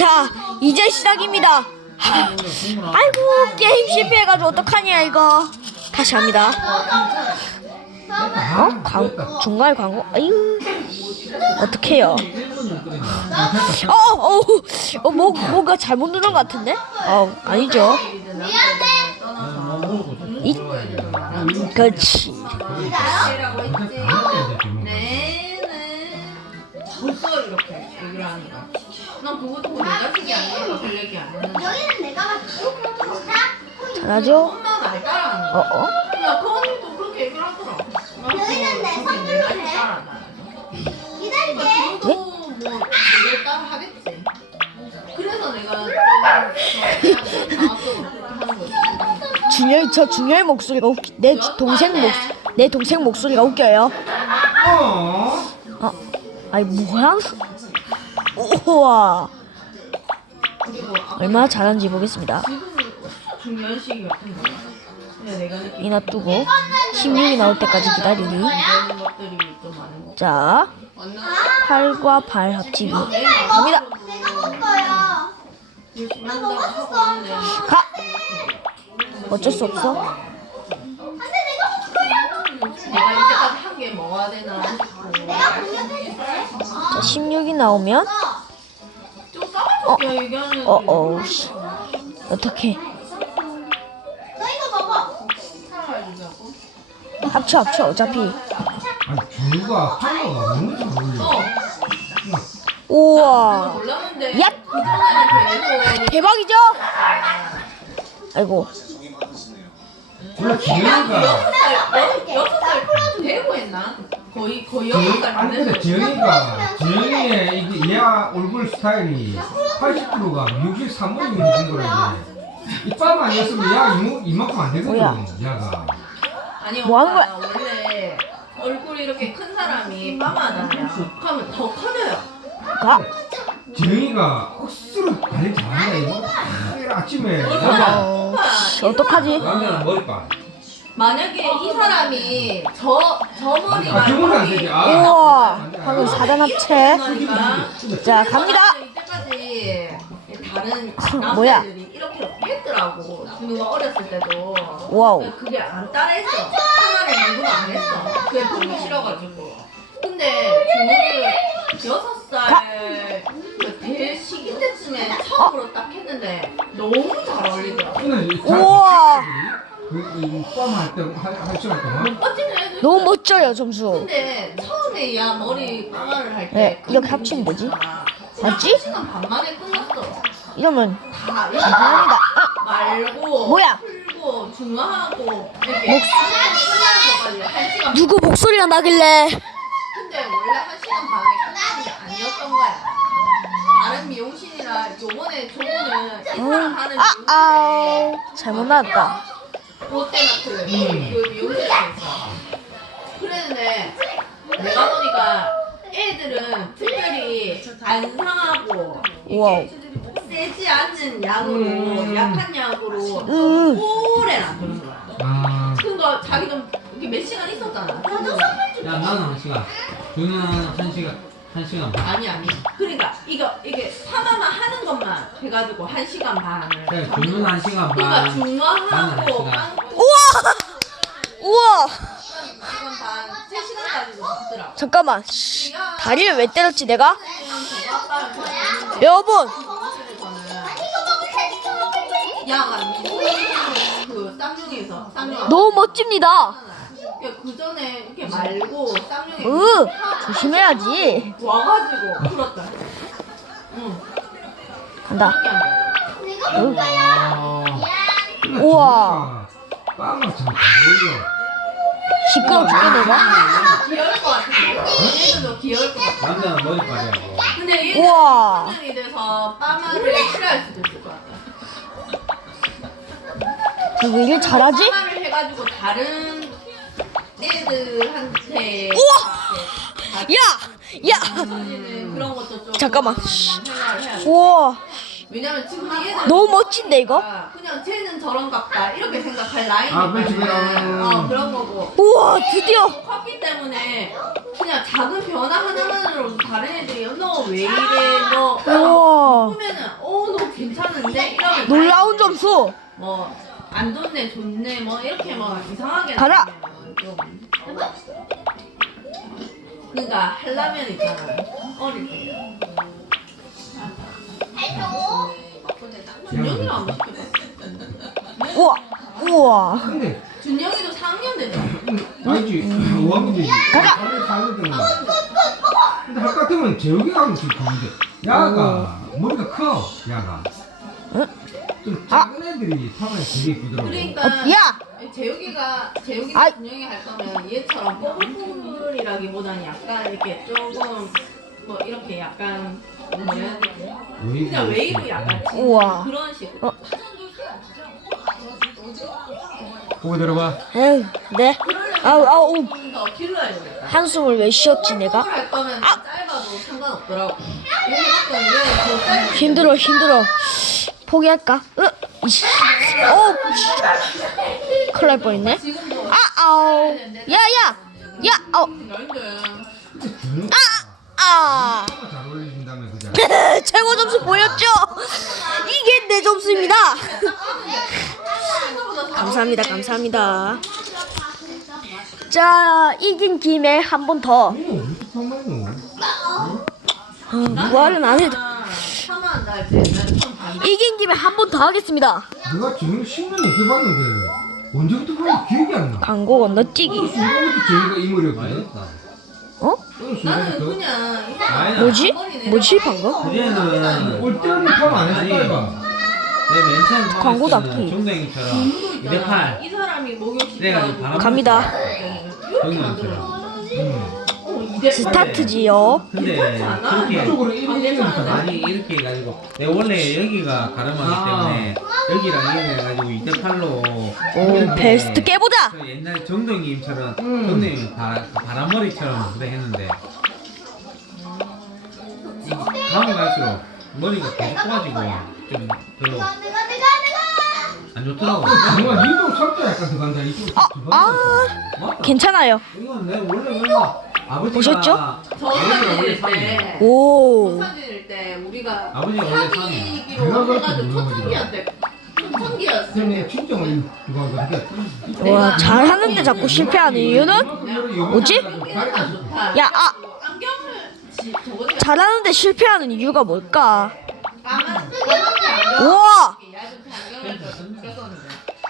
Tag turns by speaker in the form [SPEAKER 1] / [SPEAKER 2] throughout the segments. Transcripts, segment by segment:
[SPEAKER 1] 자, 이제 시작입니다. 하, 아이고, 게임 실패해가지고 어떡하냐, 이거. 다시 합니다. 어? 광, 중간 광고? 아유, 어떡해요. 어, 어, 어, 뭐, 뭐가 잘못 누른 것 같은데? 어, 아니죠. 이, 그렇지.
[SPEAKER 2] 난 그것도 내 자식이 아니니까 별 얘기 안 했는데.
[SPEAKER 3] 여기는 내가 봤어.
[SPEAKER 1] 잘하죠?
[SPEAKER 2] 엄마가 날 따라하는
[SPEAKER 1] 어,
[SPEAKER 2] 거야.
[SPEAKER 1] 어?
[SPEAKER 2] 야, 그 언니도 그렇게 얘기를 하더라. 난
[SPEAKER 3] 너희는 내
[SPEAKER 2] 그거
[SPEAKER 3] 선물로 해. 기다릴게.
[SPEAKER 2] 그러니까 지금도 뭐 내가 따라 하겠지. 그래서 내가 좀 강압적으로 그렇게 하는 거지.
[SPEAKER 1] 준열, 저 준열 목소리가 웃기, 내 동생 목, 내 동생 목소리가 웃겨요.
[SPEAKER 4] 어?
[SPEAKER 1] 어, 아이, 뭐야? 우와. 얼마나 잘하는지 보겠습니다.
[SPEAKER 2] 지금은 중요한 시기 같은 거야. 근데 내가 느끼는
[SPEAKER 1] 이 놔두고 16이 나올 때까지 기다리기. 자, 팔과 발 합치기. 갑니다.
[SPEAKER 3] 가!
[SPEAKER 1] 어쩔 수 없어. 자, 16이 나오면,
[SPEAKER 2] 얘기하는
[SPEAKER 1] 어, 어, 씨. 어떡해. 합쳐, 합쳐, 어차피.
[SPEAKER 4] 아니 주가 팔로가 너무 잘 어울려
[SPEAKER 2] 어
[SPEAKER 1] 우와.
[SPEAKER 2] 몰랐는데
[SPEAKER 1] 야! 대박이죠? 아이고.
[SPEAKER 4] 원래 지영이가
[SPEAKER 2] 여섯 살 여섯 살 되고 했나 거의 거의
[SPEAKER 4] 아니 근데
[SPEAKER 2] 되고
[SPEAKER 4] 지영이가 지영이의 이게 얘가 얼굴 스타일이 80%가 63번이 되는 거라 이빨만 아니었으면 얘가 이모, 이만큼 안 되거든
[SPEAKER 1] 뭐야?
[SPEAKER 4] 얘가.
[SPEAKER 2] 아니
[SPEAKER 1] 뭐 하는
[SPEAKER 2] 오빠 원래 얼굴이 이렇게 큰 사람이 빠마잖아요 그러면 더 커져요.
[SPEAKER 1] 가?
[SPEAKER 4] 지영이가 억수로 관리 잘한다 이거? 아침에
[SPEAKER 1] 어, 씨, 어떡하지?
[SPEAKER 4] 라면 머리빨
[SPEAKER 2] 만약에 이 사람이 저, 저 머리가
[SPEAKER 4] 아 저건 안 되지 아
[SPEAKER 1] 우와. 방금 4단 합체.
[SPEAKER 2] 그러니까
[SPEAKER 1] 자, 갑니다.
[SPEAKER 2] 이때까지 다른
[SPEAKER 1] 뭐야?
[SPEAKER 2] 남자들이 이렇게 했더라고 준우가 어렸을 때도
[SPEAKER 1] 와우.
[SPEAKER 2] 그게 안 따라했어 하나를 누구도 안 했어 그게 보기 싫어가지고 근데 준우를 여섯 살 대 시기 때쯤에 처음으로 딱 했는데 너무 잘 어울리더라고
[SPEAKER 1] 우와. 너무 멋져요, 점수.
[SPEAKER 2] 근데 처음에 야 머리 까마를 할때
[SPEAKER 1] 네, 이렇게 합치면 되지. 맞지?
[SPEAKER 2] 시간 반 만에 끝났어
[SPEAKER 1] 이러면
[SPEAKER 2] 다 이렇게
[SPEAKER 1] 감사합니다. 아,
[SPEAKER 2] 말고
[SPEAKER 1] 뭐야?
[SPEAKER 2] 풀고 중화하고 이렇게
[SPEAKER 1] 목-
[SPEAKER 2] 끝나는 것까지 한 시간
[SPEAKER 1] 누구 목소리가 나길래?
[SPEAKER 2] 근데 원래 한 시간 반에 끝나는 게 아니었던 거야 다른 미용실이라 요번에 저거는 이 사람 하는
[SPEAKER 1] 아,
[SPEAKER 2] 미용실에
[SPEAKER 1] 아, 잘못 나왔다.
[SPEAKER 2] 롯데마트 그 미용실에 있어 그랬는데 내가 보니까 애들은 특별히 안 상하고
[SPEAKER 1] 와우.
[SPEAKER 2] 세지 않는 약으로
[SPEAKER 4] 음.
[SPEAKER 2] 약한 약으로
[SPEAKER 1] 음.
[SPEAKER 2] 오래 놔두는 거야
[SPEAKER 4] 아
[SPEAKER 2] 그러니까 자기도 이게 몇 시간 있었잖아
[SPEAKER 5] 야 나는 한 시간 준우는 한 시간 한 시간 반
[SPEAKER 2] 아니 아니 그러니까 이거 이게 파마만 하는 것만 해가지고 한 시간 반을
[SPEAKER 5] 그래 준우는 한 시간
[SPEAKER 2] 그러니까
[SPEAKER 5] 반
[SPEAKER 2] 중화하고
[SPEAKER 5] 시간.
[SPEAKER 1] 우와.
[SPEAKER 2] 시간까지도
[SPEAKER 1] 잠깐만. 씨, 다리를 왜 때렸지, 내가? 여러분.
[SPEAKER 2] 그 쌍용에서 쌍용
[SPEAKER 1] 너무 멋집니다.
[SPEAKER 2] 그 전에 이렇게 말고 쌍용에
[SPEAKER 1] 으, 조심해야지.
[SPEAKER 2] 와가지고 풀었다 응
[SPEAKER 1] 간다.
[SPEAKER 3] 먹을 거야.
[SPEAKER 1] 우와.
[SPEAKER 4] 빵을 참잘 어울려
[SPEAKER 1] 죽겠네, 내가.
[SPEAKER 2] 귀여울 것 같은데 얘들도 귀여울 것 같아
[SPEAKER 5] 남자는 머리빨이하고
[SPEAKER 2] 근데 얘는
[SPEAKER 1] 우와.
[SPEAKER 2] 성장이 돼서 빠마를 싫어할 수도 있을 것 같아
[SPEAKER 1] 왜 이렇게 잘하지?
[SPEAKER 2] 빠마를 해가지고 다른 애들한테
[SPEAKER 1] 우와! 야! 야!
[SPEAKER 2] 가지는 그런 것도 좀
[SPEAKER 1] 잠깐만.
[SPEAKER 2] 생각을 해야 돼
[SPEAKER 1] 우와.
[SPEAKER 2] 왜냐면 지금 얘들
[SPEAKER 1] 너무 멋진데, 이거?
[SPEAKER 2] 그냥 쟤는 저런 같다 이렇게 생각할 라인이
[SPEAKER 4] 아, 그렇지.
[SPEAKER 2] 어 그런 거고
[SPEAKER 1] 우와, 드디어.
[SPEAKER 2] 컸기 때문에 그냥 작은 변화 하나만으로도 다른 애들이 너 왜 이래 너
[SPEAKER 1] 우와.
[SPEAKER 2] 보면은 괜찮은데 이러면
[SPEAKER 1] 놀라운 점수.
[SPEAKER 2] 뭐안 좋네 좋네 뭐 이렇게 뭐 이상하게
[SPEAKER 1] 가라!
[SPEAKER 2] 나오면 좀 그러니까 하려면 있잖아 어릴 때. 준영이랑 안 시켜봤어
[SPEAKER 1] 우와, 우와.
[SPEAKER 4] 근데
[SPEAKER 2] 준영이도 4학년 됐잖아
[SPEAKER 4] 아니지 5학년 되지
[SPEAKER 1] 가자!
[SPEAKER 4] 4학년 4학년 되는 거야 근데 할 같으면 재욱이가 하면 제일 좋은데 야가 머리가 커 야가
[SPEAKER 1] 응?
[SPEAKER 4] 좀 작은 애들이 타면 되게 부드러워
[SPEAKER 2] 그러니까
[SPEAKER 1] 어, 야!
[SPEAKER 2] 재욱이가 재욱이가
[SPEAKER 1] 아이.
[SPEAKER 2] 준영이 할 거면 얘처럼 뽀글뽀글이라기보다는 약간 이렇게 조금 뭐 이렇게 약간 되지? 그냥 웨이브 약간 진-
[SPEAKER 1] 우와.
[SPEAKER 2] 그런 식으로
[SPEAKER 1] 어.
[SPEAKER 4] 보고 들어봐
[SPEAKER 1] 에휴, 네. 아우, 아우.
[SPEAKER 2] 좀더 길러야겠다
[SPEAKER 1] 한숨을 왜 쉬었지, 내가?
[SPEAKER 2] 할 거면 짧아도 상관없더라고
[SPEAKER 1] 힘들어, 힘들어. 포기할까? 으, 이씨. 오, 씨. 큰일 날 뻔했네.
[SPEAKER 2] 지금도
[SPEAKER 1] 아, 아우. 야, 야! 야, 아우.
[SPEAKER 2] 나인데
[SPEAKER 4] 준영이가
[SPEAKER 1] 아!
[SPEAKER 4] 잘
[SPEAKER 1] 최고 점수 보였죠? 이게 내 점수입니다. 감사합니다, 감사합니다. 자, 이긴 김에 한 번 더. 어, 무할은 안 해도.
[SPEAKER 2] 봤는데
[SPEAKER 1] 이긴 김에 한 번 더 하겠습니다.
[SPEAKER 4] 내가 지금 10년 넘게 봤는데 언제부터 그런 기억이 안 나.
[SPEAKER 1] 광고 건너뛰기.
[SPEAKER 4] 순간부터 재미가 이 머리였거든.
[SPEAKER 1] 어?
[SPEAKER 2] 나는 그냥.
[SPEAKER 1] 뭐지? 뭐지, 방금?
[SPEAKER 5] 그제는
[SPEAKER 4] 올 때는 참안 했을 거야. 봐.
[SPEAKER 5] 내맨 처음
[SPEAKER 1] 광고 닫기.
[SPEAKER 5] 종댕이처럼
[SPEAKER 2] 눈도 있잖아 208이 사람이 목욕 시켜
[SPEAKER 5] 그래가지고 바람
[SPEAKER 1] 갑니다.
[SPEAKER 4] 음.
[SPEAKER 1] 스타트지요.
[SPEAKER 5] 근데 그렇게
[SPEAKER 4] 이쪽으로 1, 1, 1부터 나.
[SPEAKER 5] 아니 이렇게 해가지고 내가 원래 여기가 가름하기
[SPEAKER 4] 아.
[SPEAKER 5] 때문에 여기랑 이렇게 해가지고 2대8로
[SPEAKER 1] 오, 베스트 깨보자.
[SPEAKER 5] 그 옛날 정동님처럼
[SPEAKER 4] 음.
[SPEAKER 5] 정동님 바, 바람머리처럼 그래 했는데 이 가면 갈수록 머리가 계속 꼬아지고 좀 별로
[SPEAKER 3] 내가 내가 내가.
[SPEAKER 5] 안 좋더라고
[SPEAKER 4] 정말 이쪽 살짝 약간 들어간다. 이쪽
[SPEAKER 1] 아,
[SPEAKER 4] 들어간다.
[SPEAKER 1] 아. 괜찮아요.
[SPEAKER 5] 이건 내가 원래 그냥
[SPEAKER 1] 보셨죠?
[SPEAKER 2] 저 사진일 때
[SPEAKER 1] 오.
[SPEAKER 2] 저 사진일 때 우리가
[SPEAKER 5] 아버지가 원래 상이야
[SPEAKER 2] 사기기로
[SPEAKER 4] 내가 그렇게
[SPEAKER 2] 해가지고. 초창기였대 초창기였어
[SPEAKER 4] 선생님.
[SPEAKER 1] 와, 잘하는데 자꾸 실패하는 이유는? 뭐지?
[SPEAKER 2] 좋다
[SPEAKER 1] 야, 아.
[SPEAKER 2] 안경을 지- 저거지
[SPEAKER 1] 잘하는데 실패하는 이유가 뭘까?
[SPEAKER 2] 까만 까맣게 안경
[SPEAKER 1] 우와!
[SPEAKER 2] 안경을 꼈었는데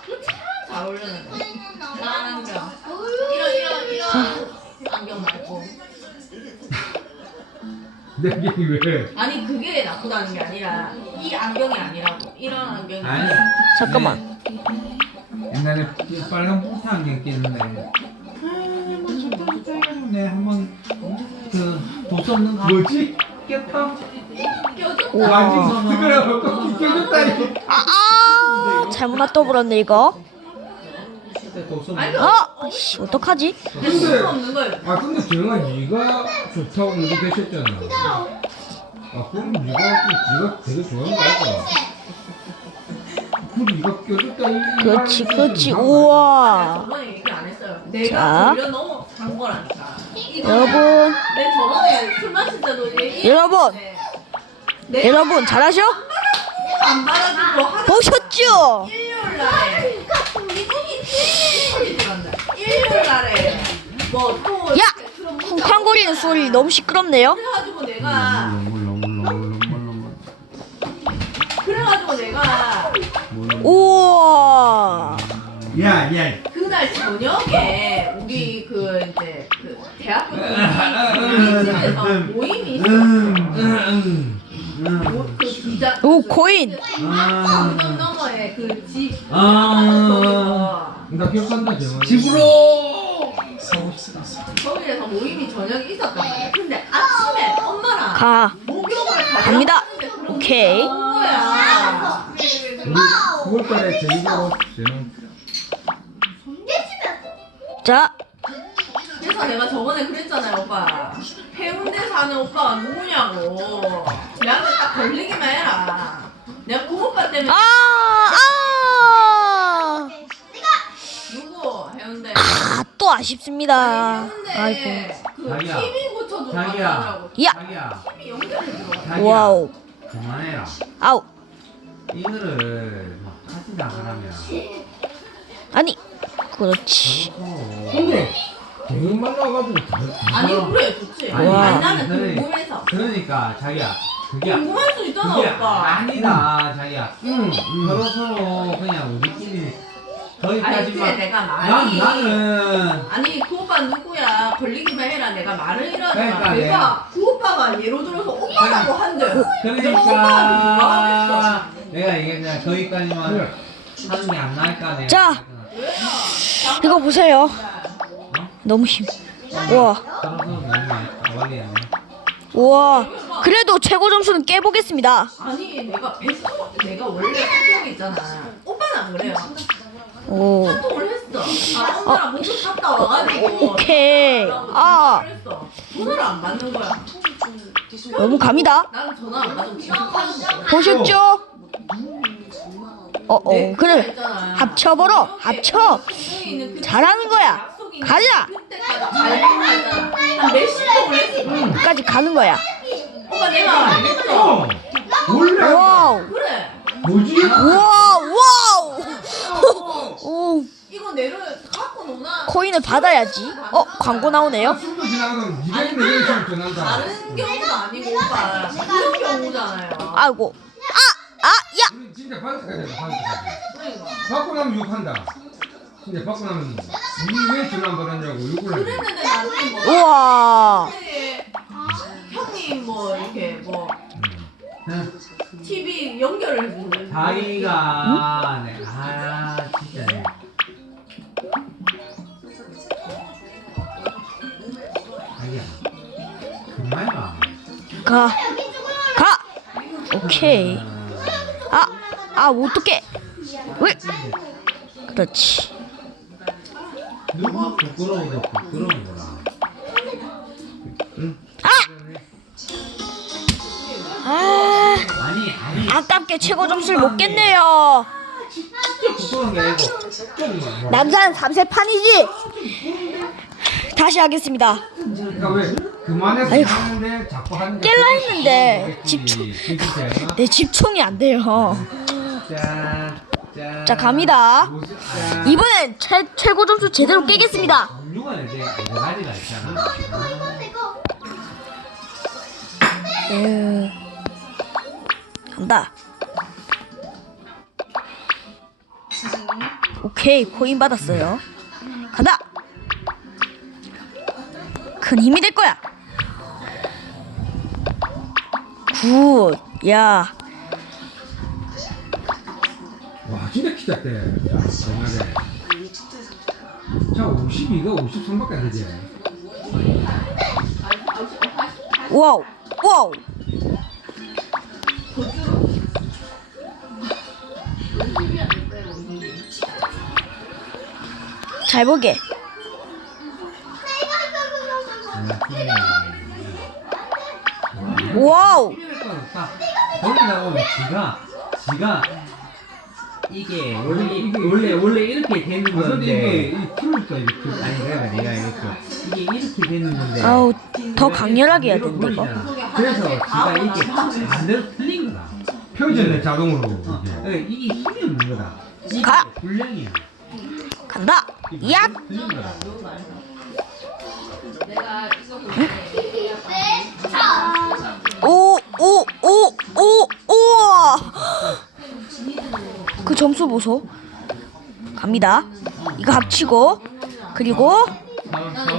[SPEAKER 2] 그참 잘 어울리는데
[SPEAKER 4] 내 얘기 왜?
[SPEAKER 2] 아니 그게 나쁘다는 게 아니라 이 안경이 아니라고 이런 안경이
[SPEAKER 5] 아니
[SPEAKER 1] 잠깐만.
[SPEAKER 5] 옛날에 빨간 포트 안경 끼는데 네 한번 그 도수 없는 거
[SPEAKER 4] 뭐지?
[SPEAKER 5] 꼈다
[SPEAKER 2] 껴줘
[SPEAKER 1] 우와.
[SPEAKER 4] 아직 그래 꼭 끼켜줬다니.
[SPEAKER 1] 아, 아! 잘못 놔둬버렸네, 이거.
[SPEAKER 5] 도수
[SPEAKER 2] 아니
[SPEAKER 5] 없는
[SPEAKER 1] 어? 씨, 어떡하지?
[SPEAKER 4] 근데 아 근데 정아 네가 좋다고 얘기하셨잖아. 아 그럼 네가 좀 네가 되게 좋아하는 거 알까? 그 네가 껴줬다 이
[SPEAKER 1] 그렇지, 그렇지.
[SPEAKER 4] 좀
[SPEAKER 1] 우와.
[SPEAKER 2] 저번에 얘기 안 했어요
[SPEAKER 1] 자.
[SPEAKER 2] 내가 돌려 너무 간 거라니까 이거
[SPEAKER 1] 여러분,
[SPEAKER 2] 내 저번에 술 마실 때도 얘기
[SPEAKER 1] 여러분.
[SPEAKER 2] 내
[SPEAKER 1] 여러분, 잘하셔?
[SPEAKER 2] 안 받아주고 하루
[SPEAKER 1] 보셨죠?
[SPEAKER 2] 일요일 일요일 날에 뭐또
[SPEAKER 1] 야! 쿵쾅거리는 소리 너무 시끄럽네요.
[SPEAKER 2] 그래가지고 내가 그래가지고 내가
[SPEAKER 1] 우와.
[SPEAKER 4] 야, 야.
[SPEAKER 2] 그날 저녁에 우리 그 이제 그 대학교 집에서 모임이 있었어. 모- 그 기자
[SPEAKER 1] 오, 코인.
[SPEAKER 2] 강남 너머에 그집
[SPEAKER 5] 아.
[SPEAKER 4] 나 기억한다, 정아.
[SPEAKER 5] 집으로
[SPEAKER 2] 거기에서 모임이 저녁에 있었단 말이야. 근데 아침에 엄마랑
[SPEAKER 1] 가.
[SPEAKER 2] 목욕을 가려고
[SPEAKER 1] 갑니다.
[SPEAKER 2] 하는데 그런
[SPEAKER 1] 오케이.
[SPEAKER 2] 거야.
[SPEAKER 4] 우리 9월달에 제주도로 되는
[SPEAKER 1] 자,
[SPEAKER 2] 그래서 내가 저번에 그랬잖아요, 오빠. 해운대 사는 오빠가 누구냐고. 내한테 딱 걸리기만 해라. 내가 그 오빠 때문에
[SPEAKER 1] 아, 아. 또 아쉽습니다. 아이고.
[SPEAKER 2] 그
[SPEAKER 5] 자기야.
[SPEAKER 2] 고쳐주고
[SPEAKER 5] 자기야.
[SPEAKER 1] 야.
[SPEAKER 5] 자기야
[SPEAKER 2] 연결해.
[SPEAKER 5] 자기야
[SPEAKER 1] 와우.
[SPEAKER 5] 그만해라
[SPEAKER 1] 아우.
[SPEAKER 5] 이거를 막 같이 나가라면
[SPEAKER 1] 아니 그렇지
[SPEAKER 4] 근데 대응 만나가지고 다
[SPEAKER 2] 아니 그래 좋지.
[SPEAKER 5] 아니,
[SPEAKER 1] 와.
[SPEAKER 2] 만나면
[SPEAKER 5] 그래.
[SPEAKER 2] 궁금해서.
[SPEAKER 5] 그러니까 자기야 그게
[SPEAKER 2] 궁금할 수 있잖아
[SPEAKER 5] 그게
[SPEAKER 2] 오빠.
[SPEAKER 5] 아니다 자기야
[SPEAKER 4] 응, 응.
[SPEAKER 5] 서로 서로 그냥 우리끼리
[SPEAKER 2] 아니 그래
[SPEAKER 5] 거기까지만.
[SPEAKER 2] 내가
[SPEAKER 5] 난
[SPEAKER 2] 말이.
[SPEAKER 5] 나는
[SPEAKER 2] 아니 그 오빠 누구야? 걸리기만 해라. 내가 말을 이러잖아
[SPEAKER 5] 그러니까
[SPEAKER 2] 내가 그 오빠가 예로 들어서 오빠라고 한대.
[SPEAKER 5] 그러니까 내가 얘기했잖아. 거기까지만
[SPEAKER 4] 그래.
[SPEAKER 5] 하는 게 안 나을까 내가.
[SPEAKER 1] 자. 이거 보세요. 너무 힘. 우와.
[SPEAKER 5] 너무 많이
[SPEAKER 1] 우와. 그래도 최고 점수는 깨보겠습니다.
[SPEAKER 2] 아니 내가 베스트 내가 원래 성격이 있잖아. 오빠는 안 그래요
[SPEAKER 1] 오.
[SPEAKER 2] 아 오빠랑 목욕 갔다 와가지고.
[SPEAKER 1] 오케이. 아.
[SPEAKER 2] 했어 전화를 안 받는 거야.
[SPEAKER 1] 너무 감이다.
[SPEAKER 2] 나는 전화 안 받으면 계속 하는 거야
[SPEAKER 1] 보셨죠? 어어.
[SPEAKER 2] 내
[SPEAKER 1] 그래.
[SPEAKER 2] 있잖아.
[SPEAKER 1] 합쳐버려. 합쳐. 잘하는 거야. 가자.
[SPEAKER 2] 그때까지 잘한
[SPEAKER 1] 가는 거야.
[SPEAKER 2] 오빠 내가 안 했어?
[SPEAKER 4] 어,
[SPEAKER 1] 와우.
[SPEAKER 2] 그래.
[SPEAKER 4] 뭐지?
[SPEAKER 1] 와우 와우 오
[SPEAKER 2] 이거 내를 갖고 노나
[SPEAKER 1] 코인을 받아야지 어 광고 나오네요
[SPEAKER 4] 지나가면 여기서 전한다.
[SPEAKER 2] 다른 경우도 아니고 오빠 그런 경우잖아요
[SPEAKER 1] 아이고 아 아 야
[SPEAKER 4] 우리 진짜 받을 때까지 받을 때까지.
[SPEAKER 2] 그러니까.
[SPEAKER 4] 받고 나면 욕한다. 진짜 받고 나면 니왜 전화 안 받았냐고 욕을.
[SPEAKER 2] 그랬는데 나중에 뭐
[SPEAKER 1] 우와
[SPEAKER 2] 형님 뭐 이렇게 뭐
[SPEAKER 5] 응.
[SPEAKER 2] TV 연결을 해준대
[SPEAKER 5] 자기가 네. 아 진짜. 네. 자기야 그만 봐.
[SPEAKER 1] 가. 가. 오케이. 아. 아 어떡해. 왜? 그렇지.
[SPEAKER 5] 누구 부끄러워도 부끄러운 거라
[SPEAKER 1] 아깝게 최고 점수를 못 깼네요 남산 3세 판이지 다시 하겠습니다
[SPEAKER 4] 그러니까 왜 그만해서
[SPEAKER 1] 아이고.
[SPEAKER 4] 하는데 자꾸 하는
[SPEAKER 1] 깰라 했는데 집중. 내 집중이 안 돼요
[SPEAKER 5] 짠, 짠.
[SPEAKER 1] 자, 갑니다.
[SPEAKER 5] 짠.
[SPEAKER 1] 이번엔 최, 최고 점수 제대로 깨겠습니다
[SPEAKER 5] 종류가 이제 여러 가지가 있잖아.
[SPEAKER 1] 음, 간다 오케이 코인 받았어요 간다 큰 힘이 될 거야 굿야
[SPEAKER 4] 와 진짜 키 작대. 야 옛날에. 자 52가 53밖에 안 되지.
[SPEAKER 1] 와우 와우 잘 보게 와우
[SPEAKER 5] 거기다 보면 지가 지가 이게 원래 이게 원래 원래 이렇게 되는
[SPEAKER 4] 아, 이게
[SPEAKER 5] 건데
[SPEAKER 4] 이게 틀.
[SPEAKER 5] 아니 내가 내가 이렇게 이게 이렇게 되는 건데
[SPEAKER 1] 아우 더 강렬하게 해야 이거
[SPEAKER 5] 돌리잖아. 그래서 지가 이게 반대로 틀린 거다.
[SPEAKER 4] 펴지네 자동으로.
[SPEAKER 5] 어,
[SPEAKER 4] 이게.
[SPEAKER 5] 그러니까 이게 힘이 없는 거다. 이게
[SPEAKER 1] 가!
[SPEAKER 5] 불량이야.
[SPEAKER 1] 간다
[SPEAKER 5] 거다.
[SPEAKER 1] 오, 오, 오, 오, 우와! 그 점수 보소. 갑니다. 이거 합치고, 그리고,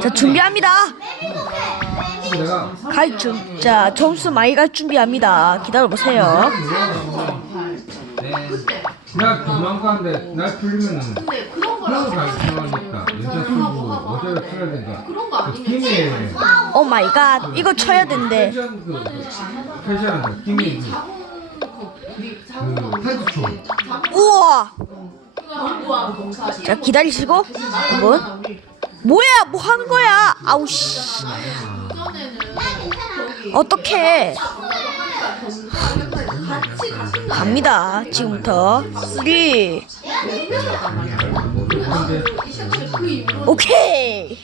[SPEAKER 1] 자, 준비합니다. 갈 준, 자, 점수 많이 갈 준비합니다. 기다려보세요.
[SPEAKER 5] 네.
[SPEAKER 4] 나 도망가는데 날 풀리면은
[SPEAKER 2] 근데 그런
[SPEAKER 4] 그런
[SPEAKER 2] 거랑
[SPEAKER 4] 거 발생하니까 연차 쓰고 어제를 써야 되니까
[SPEAKER 2] 그런 거
[SPEAKER 4] 그
[SPEAKER 2] 아니면
[SPEAKER 4] 팀에
[SPEAKER 1] 오 마이 갓. 이거 쳐야 되는데.
[SPEAKER 4] 패션 그 팀이 그,
[SPEAKER 2] 우리 자본
[SPEAKER 4] 그 탈주총
[SPEAKER 1] 우와!
[SPEAKER 2] 정부와 검사지
[SPEAKER 1] 자, 기다리시고, 한번. 뭐야, 뭐 하는 거야? 아우, 씨.
[SPEAKER 2] 전에는
[SPEAKER 1] 어떡해. 갑니다. 지금부터. 3.
[SPEAKER 2] 이후로
[SPEAKER 1] 오케이.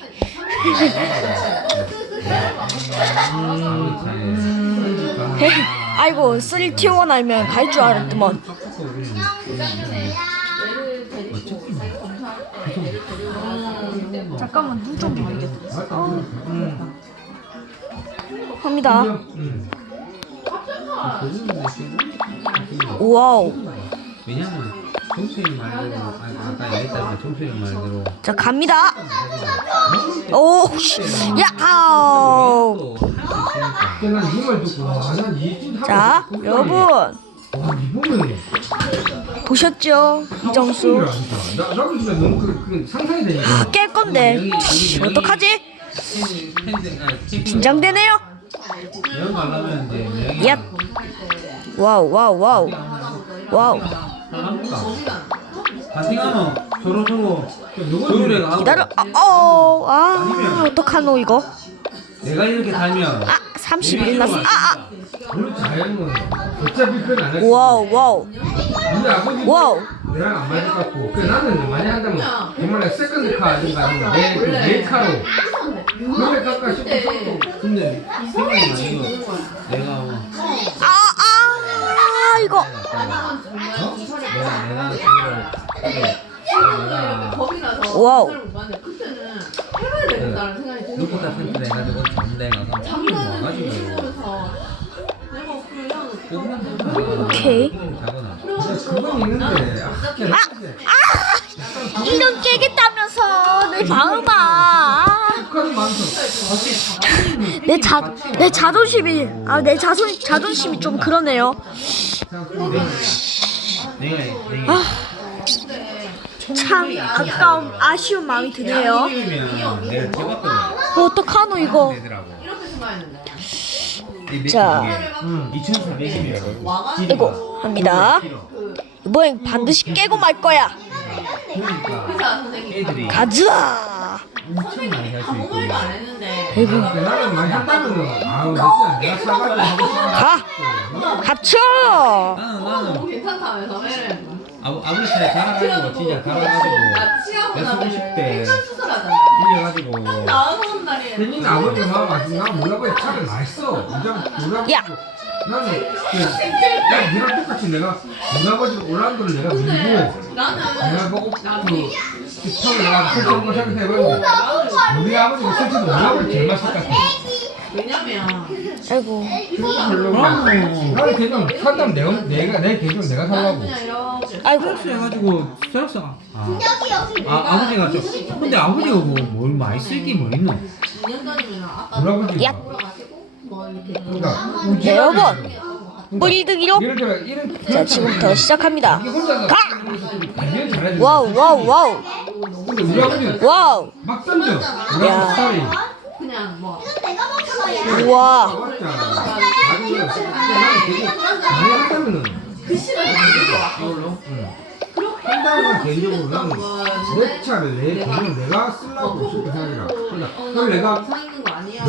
[SPEAKER 5] 음,
[SPEAKER 1] 아이고 3T1 알면 갈 줄 알았더만 잠깐만 눈좀 봐야겠다.
[SPEAKER 4] 맞다. 응.
[SPEAKER 1] 합니다.
[SPEAKER 4] 응.
[SPEAKER 1] 와우.
[SPEAKER 5] 왜냐면 종수님 말대로 아니, 아까 얘기했다시피 종수님 말대로
[SPEAKER 1] 자 갑니다. 오, 씨. 야, 아우.
[SPEAKER 5] 또할수 있으니까
[SPEAKER 4] 근데 난이 말 듣고 와난 이진
[SPEAKER 1] 자, 여러분
[SPEAKER 4] 와 이분은
[SPEAKER 1] 보셨죠? 이정수
[SPEAKER 4] 나 나도 진짜 너무 그, 그 상상이 되니까.
[SPEAKER 1] 깰 건데 씨, 어떡하지?
[SPEAKER 5] 팬들 아 캠핑
[SPEAKER 1] 긴장되네요.
[SPEAKER 5] 거 하려면 이제
[SPEAKER 1] 야, 와우, 와우, 와우, 와우.
[SPEAKER 5] 합니까? 반띵하면 서로 서로
[SPEAKER 4] 누가
[SPEAKER 5] 조율해 가고
[SPEAKER 1] 기다려. 아, 어, 아, 어떡하노 이거?
[SPEAKER 5] 내가 이렇게 달면
[SPEAKER 1] 아, 31 났어. 아, 아.
[SPEAKER 4] 우리 자연은 어차피 그건 안 할.
[SPEAKER 1] 와우, 와우, 와우.
[SPEAKER 4] 내랑 안 맞을 것 같고. 그 나는 많이 한다면 정말 세컨드 카든가 아니면 내그 메이카로 그걸 깎아 싶어.
[SPEAKER 5] 근데 생각이 나는 거 내가 뭐
[SPEAKER 1] 아, 아, 이거.
[SPEAKER 5] 내가 내가 그거를 이게 내가
[SPEAKER 2] 겁이 나서
[SPEAKER 1] 와우.
[SPEAKER 2] 그때는 해봐야 되겠다는 생각이 드는 거야.
[SPEAKER 5] 텐트 해가지고 전대 가서 캠핑
[SPEAKER 2] 장난은
[SPEAKER 5] 와가지고
[SPEAKER 2] 중심으로서 내가 그냥
[SPEAKER 5] 그냥
[SPEAKER 1] 오케이.
[SPEAKER 4] 아,
[SPEAKER 1] 아, 이런 깨겠다면서 내. 아,
[SPEAKER 4] 많죠.
[SPEAKER 1] 내 자, 내 자존심이, 아, 내 자존, 자존심이 좀 그러네요.
[SPEAKER 5] 내가
[SPEAKER 1] 참 아까운, 아쉬운 마음이 드네요.
[SPEAKER 5] 찍었거든
[SPEAKER 1] 어떡하노 이거? 자.
[SPEAKER 5] 2,400이라고
[SPEAKER 2] 와가지고
[SPEAKER 1] 이거 합니다. 이번엔 반드시 깨고 말 거야.
[SPEAKER 5] 그러니까 애들이
[SPEAKER 1] 가자.
[SPEAKER 5] 엄청 많이 할 수 있고
[SPEAKER 1] 아이고,
[SPEAKER 4] 나는 많이 한다면은 아우 진짜 내가 사가지고 하고 싶은
[SPEAKER 1] 가.
[SPEAKER 5] 나는 나는
[SPEAKER 2] 괜찮다면서
[SPEAKER 5] 아버, 아버지 달아가지고 진짜 달아가지고
[SPEAKER 2] 나 치아고
[SPEAKER 5] 내
[SPEAKER 2] 나면
[SPEAKER 5] 30대
[SPEAKER 2] 행간 수술하잖아
[SPEAKER 5] 일려가지고
[SPEAKER 2] 나오 는 날에
[SPEAKER 4] 괜히 아직 나 몰라봐야 차를 맛있어. 인정 몰라.
[SPEAKER 1] 야.
[SPEAKER 4] 나는 그, 야 니랑 똑같이 내가 아버지 올란도를 내가 밀고 내가 보고 그 형을 내가 설정 거 생각해봤는데 우리 아버지가 우리 아버지 제일 맛있을 것 같아.
[SPEAKER 2] 왜냐면
[SPEAKER 1] 아이고.
[SPEAKER 4] 나는 계정 산다면 내가 내가 내 계정 내가
[SPEAKER 2] 나는
[SPEAKER 4] 살라고.
[SPEAKER 2] 그냥 이렇게
[SPEAKER 1] 아이고.
[SPEAKER 5] 해가지고 설악사가 아, 아 아버지가 좀 근데 아버지가 뭐 뭘 많이 쓸게 뭐 있노
[SPEAKER 2] 2년 전이면 아까
[SPEAKER 4] 우리 아버지.
[SPEAKER 1] 야.
[SPEAKER 2] 돌아가시고 뭐 이렇게
[SPEAKER 4] 그러니까
[SPEAKER 1] 네, 여러분. 뿌리득이로.
[SPEAKER 4] 예를 들어 이런
[SPEAKER 1] 자, 지금부터 시작합니다.
[SPEAKER 4] 이게 혼자서
[SPEAKER 1] 가!
[SPEAKER 4] 잘해야
[SPEAKER 1] 와우, 와우, 와우.
[SPEAKER 4] 근데 우리 아버지는
[SPEAKER 1] 와우.
[SPEAKER 4] 막 던져. 우리
[SPEAKER 1] 야.
[SPEAKER 4] 아버지 스타일이.
[SPEAKER 2] 그냥 뭐
[SPEAKER 3] 내가
[SPEAKER 1] 우와.
[SPEAKER 4] 맞잖아. 아니 나는 되게 많이 하자면은
[SPEAKER 2] 그 시간에 되게
[SPEAKER 5] 이걸로
[SPEAKER 4] 한다면 개인적으로 나는 내 차를 내 돈을 내가 쓰려고 싶은 생각이라. 그걸 내가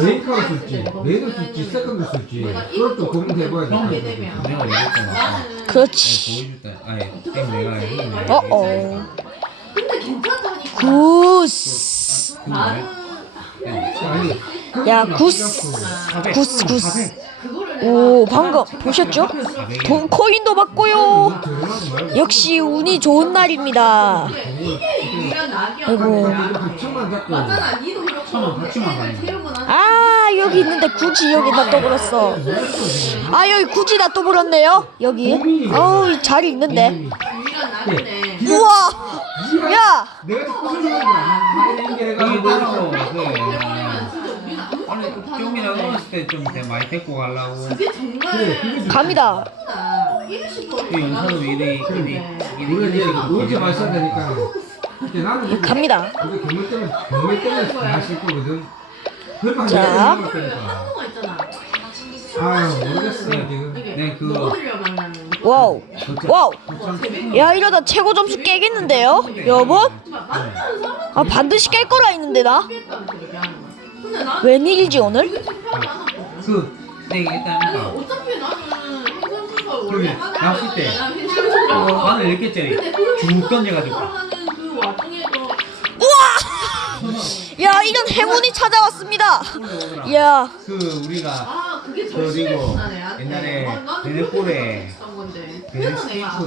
[SPEAKER 4] 메이커로 쓸지, 메이드 쓸지, 세컨드 쓸지, 그것도 고민해봐야 돼.
[SPEAKER 5] 내가 얘기했잖아
[SPEAKER 1] 그렇지.
[SPEAKER 5] 보여줄 때 아니 게임 내가 했는데
[SPEAKER 1] 어, 어.
[SPEAKER 2] 근데 괜찮다니까
[SPEAKER 1] 구스.
[SPEAKER 2] 나는
[SPEAKER 4] 아니,
[SPEAKER 1] 야, 구스. 구스, 구스. 오, 방금 보셨죠? 돈 코인도 받고요. 역시 운이 좋은 날입니다. 아이고.
[SPEAKER 2] 아,
[SPEAKER 1] 여기 있는데 굳이 여기 놔둬버렸어. 아, 여기 굳이 놔둬버렸네요. 여기. 어우, 자리 있는데. 우와! 야!
[SPEAKER 5] 좀이나
[SPEAKER 2] 건데
[SPEAKER 5] 어렸을 때좀 많이 데리고 가려고
[SPEAKER 2] 그게 정말
[SPEAKER 4] 그래, 그게
[SPEAKER 1] 갑니다.
[SPEAKER 5] 그 영상도 이래 이래
[SPEAKER 4] 우리가 이제
[SPEAKER 5] 이래
[SPEAKER 4] 이렇게 마셔야 되니까. 근데 나는 이제
[SPEAKER 1] 갑니다.
[SPEAKER 4] 괴물 때문에 괴물 때문에 마실 거거든.
[SPEAKER 1] 자.
[SPEAKER 2] 있잖아
[SPEAKER 4] 아유 모르겠어 지금.
[SPEAKER 2] 이게
[SPEAKER 5] 네, 그거.
[SPEAKER 1] 와우. 와우. 야, 이러다 최고 점수 깨겠는데요? 여러분?
[SPEAKER 2] 만나는 사람
[SPEAKER 1] 아, 반드시 깰 거라 했는데, 나? 웬일이지, 오늘?
[SPEAKER 5] 그 내가
[SPEAKER 2] 아니
[SPEAKER 5] 일단
[SPEAKER 2] 어차피 나는 행선수설 원래
[SPEAKER 5] 그게 나왔을 때.
[SPEAKER 2] 거야. 난 행선수설
[SPEAKER 5] 바늘 이렇게 짜리
[SPEAKER 2] 근데 그걸
[SPEAKER 5] 쭉 던져가지고.
[SPEAKER 2] 하는 그 와중에도
[SPEAKER 1] 야, 이런 행운이 찾아왔습니다. 야,
[SPEAKER 5] 그 우리가
[SPEAKER 2] 아 그게
[SPEAKER 5] 그리고 옛날에
[SPEAKER 2] 어, 나는
[SPEAKER 5] 베네골에
[SPEAKER 2] 비싼 건데.
[SPEAKER 5] 그 가지고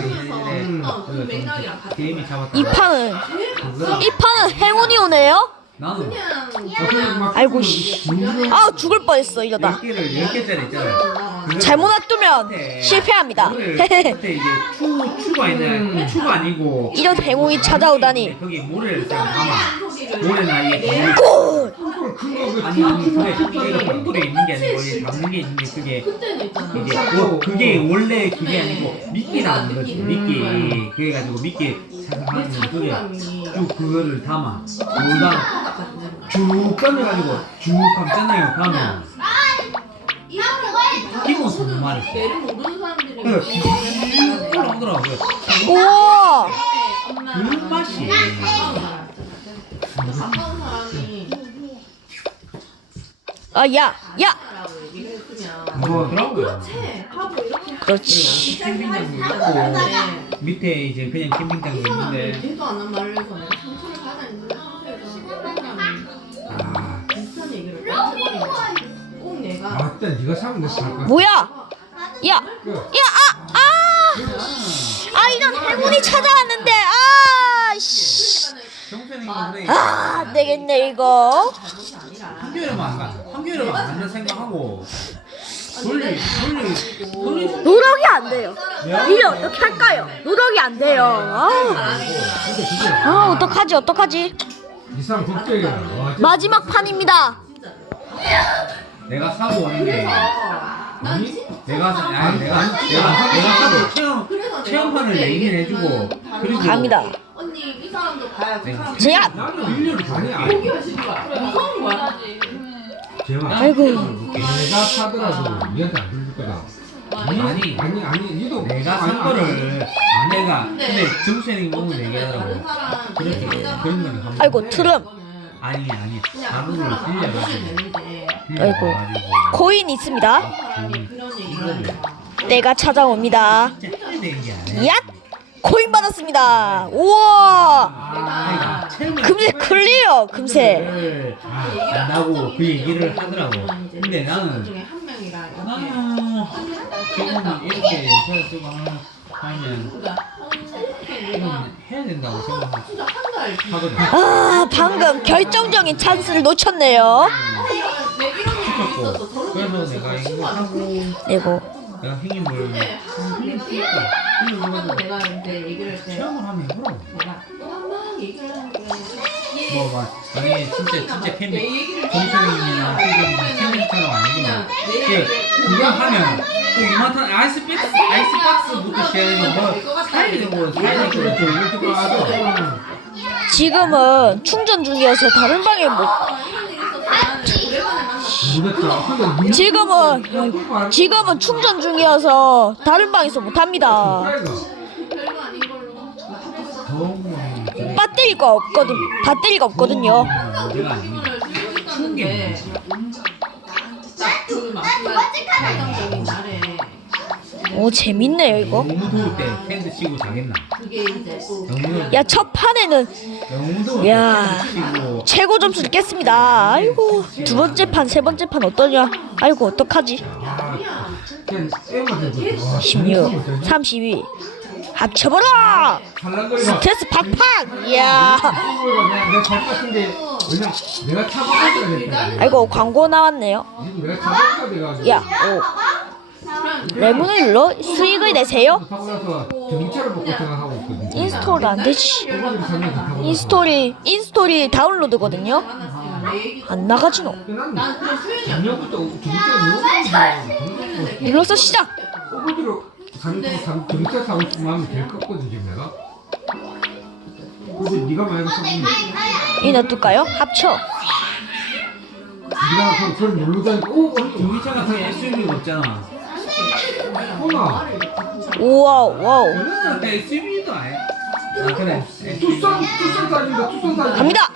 [SPEAKER 5] 이래
[SPEAKER 2] 어, 그 맥락이랑 같이
[SPEAKER 5] 게임이 잡았다
[SPEAKER 1] 이 판은?
[SPEAKER 5] 그거
[SPEAKER 1] 이 판은 행운이 오네요.
[SPEAKER 5] 나는
[SPEAKER 1] 아이고 씨. 아 죽을 뻔했어 이러다.
[SPEAKER 5] 10개를 10개짜리 있잖아 그거
[SPEAKER 1] 잘못 놔두면 실패합니다.
[SPEAKER 5] 그거를 그때 이제 추, 추가 있네 추가 아니고
[SPEAKER 1] 이런 행운이 찾아오다니.
[SPEAKER 5] 거기 모래를 싹 담아 모래나 이게 물을
[SPEAKER 1] 굿!
[SPEAKER 4] 콩쿨 큰거
[SPEAKER 5] 아니 아니 그게 이게 뽕돌에 있는 게 아니고 이게 담는 게 있는데 그게
[SPEAKER 2] 그때는 있잖아.
[SPEAKER 5] 이게 뭐 그게 원래 그게 아니고 미끼 나오는 거지 미끼 그래 가지고 미끼 거 그게 쭉 그거를 담아. 물담 쭉 꺼내가지고 쭉 감잖아요 가면. 기본 소금 말했어.
[SPEAKER 2] 얘를 모르는 사람들이
[SPEAKER 5] 그래 쭉 올라오더라고요.
[SPEAKER 1] 우와!
[SPEAKER 5] 그 맛이.
[SPEAKER 2] 가까운 사람이
[SPEAKER 1] 아 야! 야!
[SPEAKER 2] 라고 얘기를 했으면
[SPEAKER 5] 그러더라고요.
[SPEAKER 2] 해 하고 이렇게
[SPEAKER 1] 그렇지.
[SPEAKER 5] 캠핑장도 있고 밑에 이제 그냥 캠핑장도 있는데
[SPEAKER 2] 걔도 안한 말을 해서 내가 상처를 받아 있는 상태에서 그냥
[SPEAKER 5] 아
[SPEAKER 2] 비슷한 얘기를 딱. 꼭 내가
[SPEAKER 4] 아 진짜 네가 사면 내가 살 거야
[SPEAKER 1] 뭐야? 야!
[SPEAKER 4] 그,
[SPEAKER 1] 야! 아! 아! 아 이런 행운이 찾아왔는데 아! 씨. 아, 안 되겠네 이거.
[SPEAKER 5] 한겨울에만 안 가. 한겨울에만 안 간다 생각하고 돌리 돌리 돌리
[SPEAKER 1] 노력이 안 돼요. 이게 어떻게 할까요? 노력이 안 돼요. 아,
[SPEAKER 4] 근데 그게
[SPEAKER 1] 아 어떡하지 어떡하지?
[SPEAKER 4] 이 사람 걱정이야 와, 진짜.
[SPEAKER 1] 마지막 판입니다.
[SPEAKER 5] 내가 사고 게
[SPEAKER 4] 아니
[SPEAKER 5] 내가 사- 아니 내가 내가 내가 사고 체험 체험판을 내긴 해주고 그리고
[SPEAKER 1] 갑니다.
[SPEAKER 2] 언니 이 사람도 봐야 그 사람
[SPEAKER 1] 제압.
[SPEAKER 4] 나는 1년을 아니 아니
[SPEAKER 2] 포기하시는 거야. 무서운 거야.
[SPEAKER 4] 제발
[SPEAKER 1] 아이고.
[SPEAKER 4] 내가 사더라도 니한테 안 들줄 거다.
[SPEAKER 5] 아니.
[SPEAKER 4] 아니 아니 니도
[SPEAKER 5] 내가 산 거를 내가
[SPEAKER 2] 근데
[SPEAKER 5] 근데 너무
[SPEAKER 2] 어쨌든
[SPEAKER 5] 얘기하더라고 그렇게
[SPEAKER 2] 남자
[SPEAKER 5] 그런 건 한번
[SPEAKER 1] 아이고 트름.
[SPEAKER 5] 아니 아니. 다른 그걸 빌려가지고
[SPEAKER 2] 되는데
[SPEAKER 1] 아이고. 코인 있습니다.
[SPEAKER 2] 그런 하니까.
[SPEAKER 1] 때가 찾아옵니다.
[SPEAKER 5] 진짜 해야 되는 게 아니야.
[SPEAKER 1] 야! 코인 받았습니다. 우와! 금세 클리어. 금세.
[SPEAKER 5] 그걸 안다고 그 얘기를 하더라고 근데 나는
[SPEAKER 2] 한 명이라 이렇게
[SPEAKER 5] 조금 이렇게 연차를 쓰고 하면 좀 해야 된다고 생각하거든.
[SPEAKER 1] 아, 방금 결정적인 찬스를 놓쳤네요.
[SPEAKER 5] 그래서 내가 이거 하고. 내가
[SPEAKER 2] 근데
[SPEAKER 5] 형님
[SPEAKER 2] 그래서
[SPEAKER 5] 쓰니까
[SPEAKER 2] 내가 이제 얘기를 할 때
[SPEAKER 5] 체험을 하면 해보라고.
[SPEAKER 2] 내가 막 얘기를 하는데
[SPEAKER 5] 뭐막 만약에 진짜 진짜
[SPEAKER 2] 내
[SPEAKER 5] 캠핑
[SPEAKER 2] 얘기를
[SPEAKER 5] 정수님이나 지금 캠핑처럼 아니지만 그 그거 하면 또 이만한 아이스박스 아이스박스부터 시작해서 뭐 사야 되고 사야 되고
[SPEAKER 4] 이렇게 봐도
[SPEAKER 1] 지금은 충전 중이어서 다른 방에 못. 지금은 지금은 충전 중이어서 다른 방에서 못 합니다.
[SPEAKER 4] 아이가
[SPEAKER 2] 별거 아닌 걸로
[SPEAKER 5] 더운 건 그래.
[SPEAKER 1] 배터리가 없거든. 배터리가 없거든요.
[SPEAKER 5] 문제가 아니고
[SPEAKER 1] 오 재밌네요 이거.
[SPEAKER 5] 때 텐트 치고 자겠나?
[SPEAKER 2] 그게 이제 또
[SPEAKER 5] 너무
[SPEAKER 1] 야 첫 판에는 야.
[SPEAKER 5] 텐트 치고
[SPEAKER 1] 최고 점수를 깼습니다. 아이고 두 번째 판, 세 번째 판 어떠냐? 아이고 어떡하지?
[SPEAKER 4] 그냥 애만 되고
[SPEAKER 1] 16, 32 합쳐버라! 스트레스 팍팍! 이야.
[SPEAKER 4] 내가 잘 같은데 왜냐 내가 차박하니까 됐다
[SPEAKER 1] 아이고 광고 나왔네요.
[SPEAKER 4] 내가
[SPEAKER 1] 야, 오. 레몬을 눌러 수익을 내세요.
[SPEAKER 4] 타고 나서 경찰을 먹고 생각하고 있거든
[SPEAKER 1] 인스톨 안 되지.
[SPEAKER 4] 타고 나서
[SPEAKER 1] 인스톨이 인스톨이 다운로드거든요. 안 나가지노.
[SPEAKER 4] 작년부터
[SPEAKER 1] 눌러서 시작.
[SPEAKER 4] 꼬부기로 가면 경찰 사고 싶으면 하면 될 거거든 지금 내가 근데 네가 만약에 사면
[SPEAKER 1] 이 놔둘까요? 합쳐.
[SPEAKER 4] 네가 그- 그걸 누르다니까 오!
[SPEAKER 5] 전기차 같은 SUV가 없잖아.
[SPEAKER 1] 우와 와우.
[SPEAKER 5] 아니야. 아 그래.
[SPEAKER 4] 투싼 투싼 사진다 투싼 사진
[SPEAKER 1] 갑니다.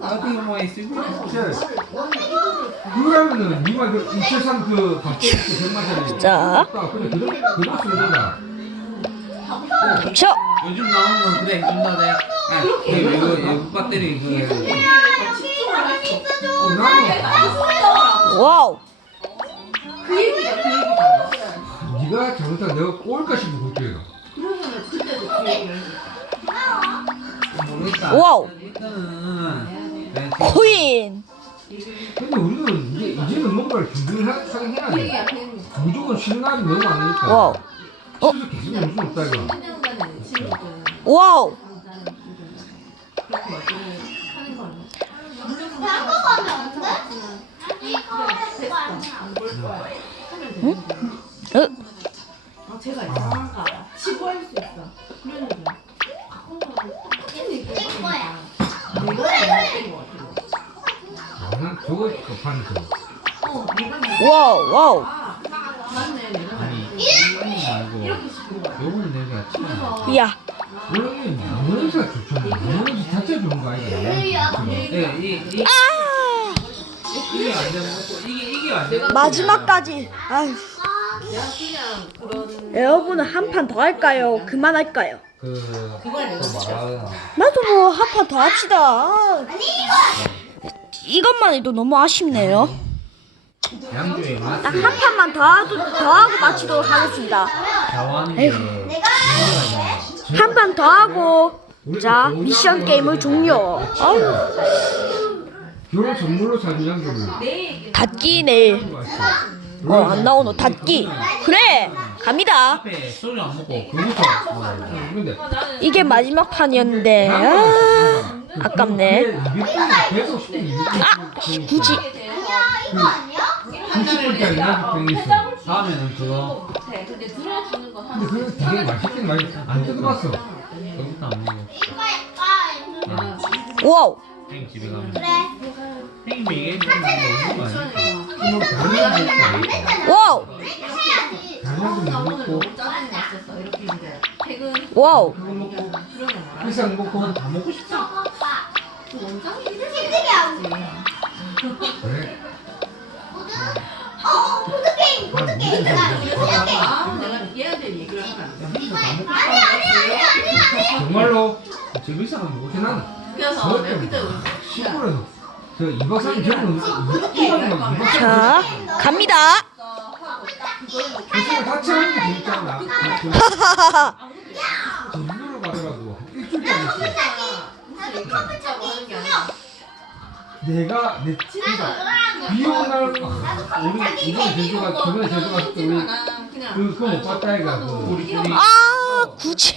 [SPEAKER 5] 어떻게 뭐 SUV?
[SPEAKER 4] 그러면은 니가 그2003그 박스 백마짜리
[SPEAKER 1] 자.
[SPEAKER 4] 근데 쓰는.
[SPEAKER 5] 요즘 나오는 건 그래 요즘 나오네. 아, 그 이거 이거 배터리 그
[SPEAKER 4] 어, 나는
[SPEAKER 1] 와우.
[SPEAKER 2] 그.
[SPEAKER 4] 네가 잘못하면 내가 꼴까 싶어 걱정이다.
[SPEAKER 2] 그러면은 그때도 그 얘기를 했어.
[SPEAKER 5] 모르겠다.
[SPEAKER 1] 와우.
[SPEAKER 5] 일단은 네,
[SPEAKER 1] 코인.
[SPEAKER 4] 근데 우리는 이제 이제는 뭔가를 준비를 하- 하긴 해야
[SPEAKER 2] 그
[SPEAKER 4] 돼. 무조건 쉬는 날이 너무 많으니까.
[SPEAKER 1] 와우. 어?
[SPEAKER 4] 계속 올 수는 없다 이거.
[SPEAKER 1] 와우.
[SPEAKER 2] 그렇게 하는 물론 안볼 거야 하면 되는? 거야
[SPEAKER 1] 어?
[SPEAKER 2] 아 제가 이상한가 치부할 수 있어 그러는 거야 가끔가다 똑같은 얘기를 하니까 내가 잘못된 거 같아
[SPEAKER 4] 난 저거 급한 거.
[SPEAKER 2] 어 내가
[SPEAKER 1] 와우. 와우.
[SPEAKER 2] 아 맞네 내가
[SPEAKER 5] 아니
[SPEAKER 2] 잘못된
[SPEAKER 5] 이거는 말고
[SPEAKER 2] 이렇게 싶은 거야
[SPEAKER 5] 요거는 내가 참
[SPEAKER 2] 그래서
[SPEAKER 1] 야.
[SPEAKER 4] 원래 영어사 좋잖아. 영어사 자체 좋은 거 아이가.
[SPEAKER 5] 예, 이, 이,
[SPEAKER 1] 아.
[SPEAKER 5] 이게 안 되는 것도 이게 이게 안 되는
[SPEAKER 1] 마지막까지. 아휴.
[SPEAKER 2] 내가 그냥 그런
[SPEAKER 1] 여러분은 한 판 더 할까요? 그만할까요?
[SPEAKER 5] 그 말하잖아.
[SPEAKER 1] 나도 뭐 한 판 더 합시다. 아, 이것만 해도 너무 아쉽네요.
[SPEAKER 5] 양주에
[SPEAKER 1] 맛딱한 판만 더, 하도, 더 하고 마치도록 하겠습니다.
[SPEAKER 5] 자원이
[SPEAKER 1] 게한판 더 하고 자 미션 게임을 종료. 아유
[SPEAKER 4] 결혼 선물로 사준 양들을
[SPEAKER 1] 닫기 내일. 어 안 나오노 닫기. 그래 갑니다.
[SPEAKER 5] 앞에 소주 안 먹고 그부터 먹어야 돼.
[SPEAKER 4] 근데
[SPEAKER 1] 이게 마지막 판이었는데 아, 아깝네. 아 굳이
[SPEAKER 3] 이거 아니야?
[SPEAKER 4] 90불짜리 양주병이 있어.
[SPEAKER 5] 다음에는 그거
[SPEAKER 2] 돼. 근데 들어주는 건
[SPEAKER 4] 근데 그거 되게 맛있긴 맛있어. 안 뜯어봤어.
[SPEAKER 5] 그부터 안 먹어.
[SPEAKER 3] 이거 약간
[SPEAKER 1] 와우
[SPEAKER 5] 형 집에 가면
[SPEAKER 3] 그래.
[SPEAKER 5] 형님이 얘기해 주는 거 먹는 거 아니야?
[SPEAKER 4] 뭐 다른 양도 있고.
[SPEAKER 1] 와우
[SPEAKER 4] 나못
[SPEAKER 2] 오늘
[SPEAKER 4] 먹고.
[SPEAKER 2] 너무 짜증이 났었어. 이렇게 이제 퇴근
[SPEAKER 1] 와우
[SPEAKER 4] 그거 먹고.
[SPEAKER 2] 그러면 뭐라?
[SPEAKER 4] 비싼 거 먹고.
[SPEAKER 5] 다 먹고 싶다.
[SPEAKER 3] 오빠.
[SPEAKER 2] 그 원장이 이래
[SPEAKER 3] 힘들게 하고.
[SPEAKER 4] 그래.
[SPEAKER 3] 어, 보드 게임, 보드 게임. 보드 게임.
[SPEAKER 2] 아, 내가 얘한테 얘기를 하면 안 돼.
[SPEAKER 3] 아니 아니 아니 아니 아니.
[SPEAKER 4] 정말로
[SPEAKER 5] 거 먹고
[SPEAKER 4] 그난
[SPEAKER 2] 그래서 내가 그때
[SPEAKER 4] 시골에서 저 2박 3일 저는 2박 3일
[SPEAKER 1] 자 갑니다.
[SPEAKER 4] 교수가 같이 하는 게 재밌잖아.
[SPEAKER 1] 하하하
[SPEAKER 4] 제주도로 가더라도 일주일도 안 했어.
[SPEAKER 2] 컴퓨터고 하는 게 아니라
[SPEAKER 4] 내가 내 친구가 비 오는 날 아, 우리 이번에 제주가 저번에 제주 갔을 때 우리
[SPEAKER 2] 그냥
[SPEAKER 4] 그 그거 못 봤다 이가 그
[SPEAKER 5] 우리 우리
[SPEAKER 1] 아 굳이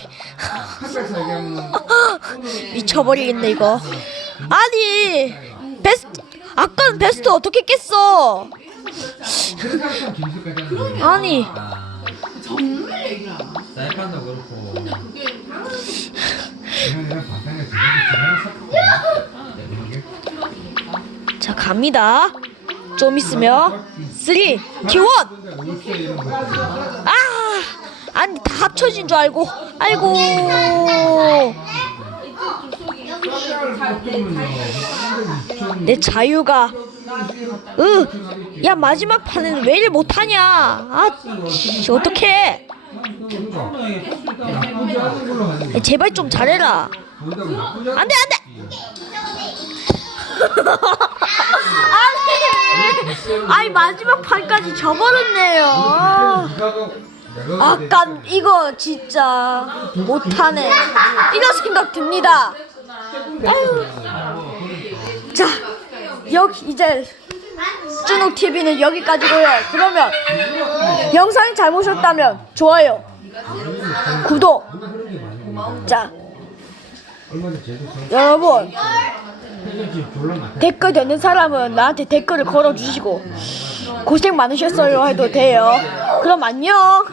[SPEAKER 4] 얘기하면
[SPEAKER 1] 미쳐버리겠네 이거. 아니 베스트 아까는 베스트 어떻게 깼어? 아니
[SPEAKER 5] 아,
[SPEAKER 2] 정말 얘기를 안.
[SPEAKER 5] 사이판도 그렇고
[SPEAKER 2] 그게
[SPEAKER 4] 바탕에.
[SPEAKER 1] 자 갑니다. 좀 있으면 3, 2, 1
[SPEAKER 4] 울세 이런 거.
[SPEAKER 1] 아 아니 다 합쳐진 줄 알고 아이고 내 자유가 으 야 마지막 판에는 왜 이리 못하냐? 아 씨, 어떡해?
[SPEAKER 4] 거.
[SPEAKER 1] 제발 좀 잘해라. 안돼 안돼. 아니 아니 마지막 판까지 져버렸네요. 아깐 이거 진짜 못하네. 이런 생각 듭니다. 아유. 자 여기 이제 쭈눅 TV는 여기까지고요. 그러면 영상이 잘 보셨다면 좋아요 구독. 자 여러분. 댓글 되는 사람은 나한테 댓글을 걸어주시고 고생 많으셨어요 해도 돼요. 그럼 안녕